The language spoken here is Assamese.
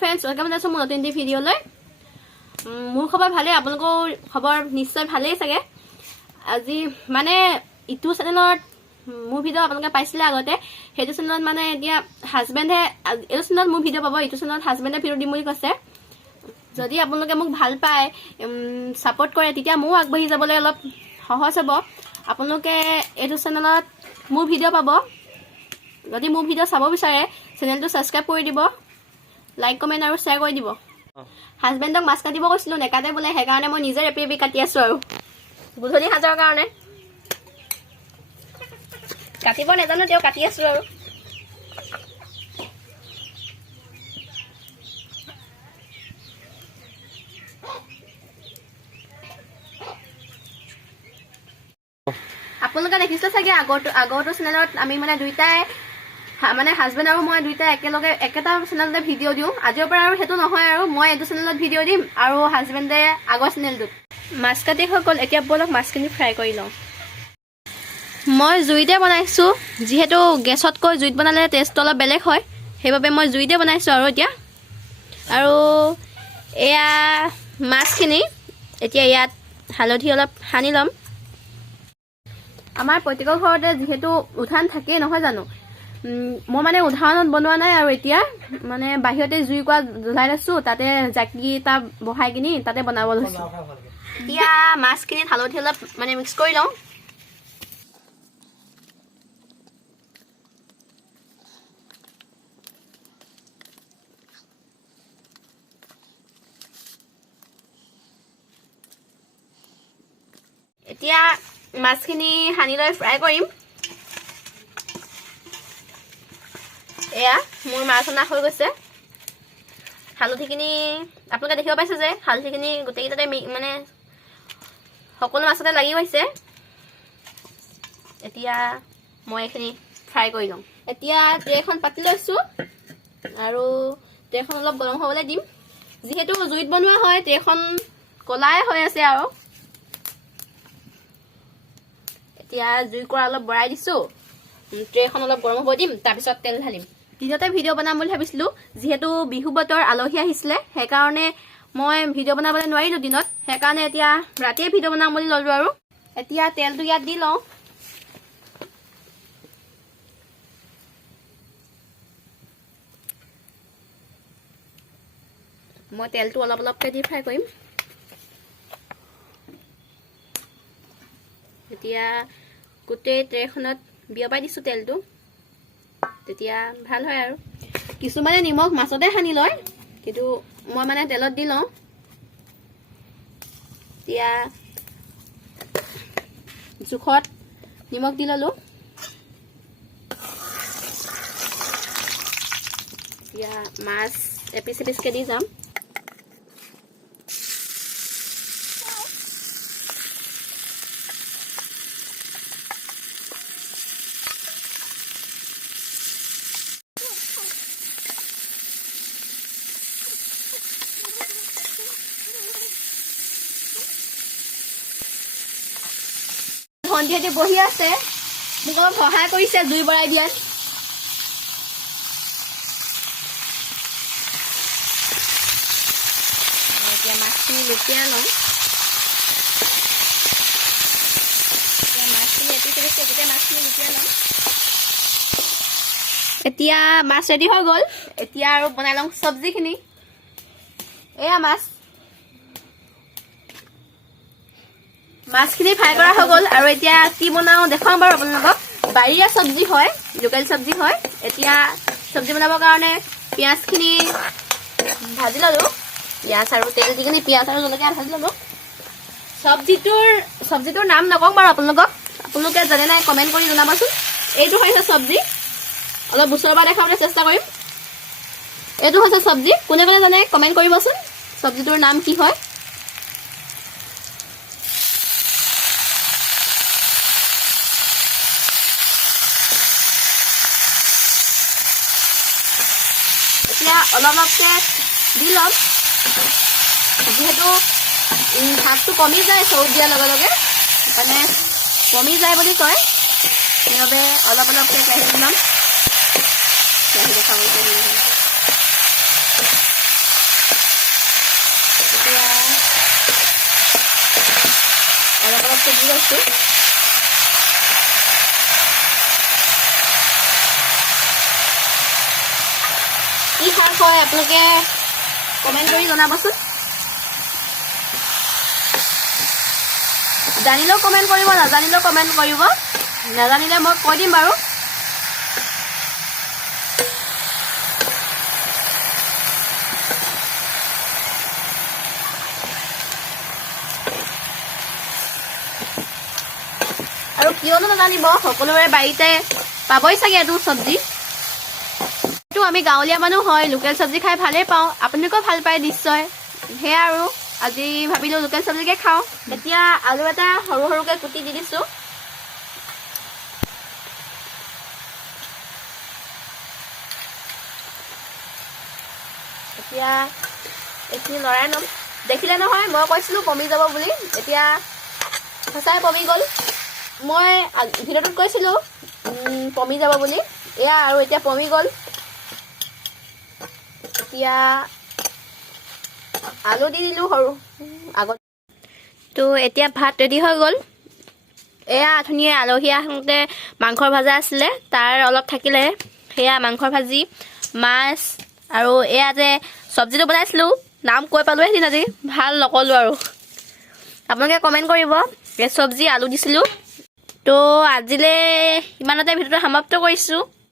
ফ্ৰেণ্ডছ, ওয়েলকাম জনাইছো মোৰ নতুন ভিডিঅ'লৈ। মোৰ খবৰ ভালে, আপোনালোকৰ খবৰ নিশ্চয় ভালেই চাগে। আজি মানে ইটো চেনেলত মোৰ ভিডিঅ' আপোনালোকে পাইছিলে আগতে, সেইটো চেনেলত মানে এতিয়া হাজবেণ্ডে এইটো চেনেলত মোৰ ভিডিঅ' পাব, ইটো চেনেলত হাজবেণ্ডে ভিডিঅ' দিম বুলি কৈছে। যদি আপোনালোকে মোক ভাল পায়, ছাপোৰ্ট কৰে, তেতিয়া ময়ো আগবাঢ়ি যাবলৈ অলপ সহজ হ'ব। আপোনালোকে এইটো চেনেলত মোৰ ভিডিঅ' পাব। যদি মোৰ ভিডিঅ' চাব বিচাৰে চেনেলটো ছাবস্ক্ৰাইব কৰি দিব, লাইক কমেণ্ট আৰু শ্বেয়াৰ কৰি দিব। হাজবেণ্ডক মাছ কাটিব কৈছিলো, নেকাটে বোলে, সেইকাৰণে মই নিজে ৰেপি কাটি আছো আৰু গধূলি সাজৰ কাৰণে। কাটিব নাজানো, তেওঁ কাটি আছো আৰু আপোনালোকে দেখিছে চাগে আগৰটো চেনেলত আমি মানে দুইটাই মানে হাজবেণ্ড আৰু মই দুইটাই একেলগে একেটা চেনেলতে ভিডিঅ' দিওঁ। আজিৰ পৰা আৰু সেইটো নহয়, আৰু মই এইটো চেনেলত ভিডিঅ' দিম আৰু হাজবেণ্ডে আগৰ চেনেলটোত। মাছ কাটি হৈ গ'ল, এতিয়া ব'লক মাছখিনি ফ্ৰাই কৰি লওঁ। মই জুইতে বনাইছোঁ, যিহেতু গেছতকৈ জুইত বনালে টেষ্টটো অলপ বেলেগ হয়, সেইবাবে মই জুইতে বনাইছোঁ। আৰু এয়া মাছখিনি এতিয়া ইয়াত হালধি অলপ সানি ল'ম। আমাৰ প্ৰত্যেকৰ ঘৰতে যিহেতু উঠান থাকেই নহয় জানো, মই মানে উদাহৰণত বনোৱা নাই, আৰু এতিয়া মানে বাহিৰতে জুই কৰা জ্বলাই লৈছোঁ, তাতে জাকি এটা বহাই কিনি তাতে বনাব লৈছোঁ। এতিয়া মাছখিনিত হালধি অলপ মানে মিক্স কৰি লওঁ। এতিয়া মাছখিনি সানি লৈ ফ্ৰাই কৰিম। এয়া মোৰ মাছ অনা হৈ গৈছে। হালধিখিনি আপোনালোকে দেখিব পাইছে যে হালধিখিনি গোটেইকেইটাতে মানে সকলো মাছতে লাগি গৈছে। এতিয়া মই এইখিনি ফ্ৰাই কৰি লওঁ। এতিয়া ট্ৰেখন পাতি লৈছোঁ আৰু ট্ৰেখন অলপ গৰম হ'বলৈ দিম। যিহেতু জুইত বনোৱা হয়, ট্ৰেখন ক'লাই হৈ আছে আৰু এতিয়া জুই কৰা অলপ বঢ়াই দিছোঁ। ট্ৰেখন অলপ গৰম হ'ব দিম, তাৰপিছত তেল ঢালিম। দিনতে ভিডিঅ' বনাম বুলি ভাবিছিলোঁ, যিহেতু বিহু বতৰ আলহী আহিছিলে, সেইকাৰণে মই ভিডিঅ' বনাবলৈ নোৱাৰিলোঁ দিনত, সেইকাৰণে এতিয়া ৰাতিয়ে ভিডিঅ' বনাম বুলি ল'লোঁ। আৰু এতিয়া তেলটো ইয়াত দি লওঁ। মই তেলটো অলপ অলপকৈ দি ফ্ৰাই কৰিম। এতিয়া গোটেই ট্ৰেখনত বিয়পাই দিছোঁ তেলটো, তেতিয়া ভাল হয়। আৰু কিছুমানে নিমখ মাছতে সানি লয়, কিন্তু মই মানে তেলত দি লওঁ। এতিয়া জোখত নিমখ দি ল'লোঁ। এতিয়া মাছ এপিচ এপিচকৈ দি যাম। ভণ্টিহঁতে বহি আছে, মোক অলপ সহায় কৰিছে জুই বঢ়াই দিয়াত। এতিয়া মাছখিনি লুটিয়াই লওঁ। এতিয়া মাছ ৰেডি হৈ গ'ল। এতিয়া আৰু বনাই লওঁ চব্জিখিনি। এয়া মাছখিনি ফ্ৰাই কৰা হৈ গ'ল, আৰু এতিয়া কি বনাওঁ দেখুৱাম বাৰু আপোনালোকক। বাৰীয়া চব্জি হয়, লোকেল চব্জি হয়। এতিয়া চব্জি বনাবৰ কাৰণে পিঁয়াজখিনি ভাজি ল'লোঁ। পিঁয়াজ আৰু তেল দি কিনি পিঁয়াজ আৰু জলকীয়া ভাজি ল'লোঁ। চব্জিটোৰ নাম নকওঁ বাৰু আপোনালোকে জানে নাই কমেণ্ট কৰি জনাবচোন। এইটো হৈছে চব্জি, অলপ ওচৰৰ পৰা দেখাবলৈ চেষ্টা কৰিম। এইটো হৈছে চব্জি, কোনে কোনে জানে কমেণ্ট কৰিবচোন চব্জিটোৰ নাম কি হয়। এতিয়া অলপ অলপকৈ দি ল'ম, যিহেতু ভাতটো কমি যায় চৰুত দিয়াৰ লগে লগে, মানে কমি যায় বুলি কয়, সেইবাবে অলপ অলপকৈ কেৰাহীত ল'ম। কেৰাহী দেখাবলৈ। এতিয়া অলপ অলপকৈ দি ল'ম। এতিয়া অলপ অলপকৈ দি ল'ম। এতিয়া মাছখিনি লুটিয়াই লওঁ। মাছখিনি লুটিয়াই লোৱাৰ পিছত এতিয়া তেল দি দিম। দি লৈছোঁ। কি শাক হয় আপোনালোকে কমেণ্ট কৰি জনাবচোন। জানিলেও কমেণ্ট কৰিব, নাজানিলেও কমেণ্ট কৰিব। নাজানিলে মই কৈ দিম বাৰু। আৰু কিয়নো নাজানিব, সকলোৰে বাৰীতে পাবই চাগে এইটো চব্জি। এইটো আমি গাঁৱলীয়া মানুহ হয়, লোকেল চব্জি খাই ভালেই পাওঁ, আপোনালোকেও ভাল পায় নিশ্চয়। সেয়া আৰু আজি ভাবিলোঁ লোকেল চব্জিকে খাওঁ। এতিয়া আলু এটা সৰু সৰুকৈ কুটি দি দিছোঁ। এতিয়া এইখিনি লৰাই ল'ম। দেখিলে নহয়, মই কৈছিলোঁ পমি যাব বুলি, এতিয়া সঁচাই পমি গ'ল। মই ভিডিঅ'টোত কৈছিলোঁ পমি যাব বুলি, এয়া আৰু এতিয়া পমি গ'ল। এতিয়া আলু দি দিলোঁ সৰু আগত। তো এতিয়া ভাত ৰেডি হৈ গ'ল। এয়া ধুনীয়া আলহী আহোঁতে মাংসৰ ভাজা আছিলে, তাৰ অলপ থাকিলে, সেয়া মাংসৰ ভাজি, মাছ আৰু এয়া যে চব্জিটো বনাইছিলোঁ, নাম কৈ পালোঁ এদিন আজি, ভাল নক'লোঁ আৰু। আপোনালোকে কমেণ্ট কৰিব, চব্জি আলু দিছিলোঁ। তো আজিলৈ ইমানতে ভিডিঅ'টো সমাপ্ত কৰিছোঁ।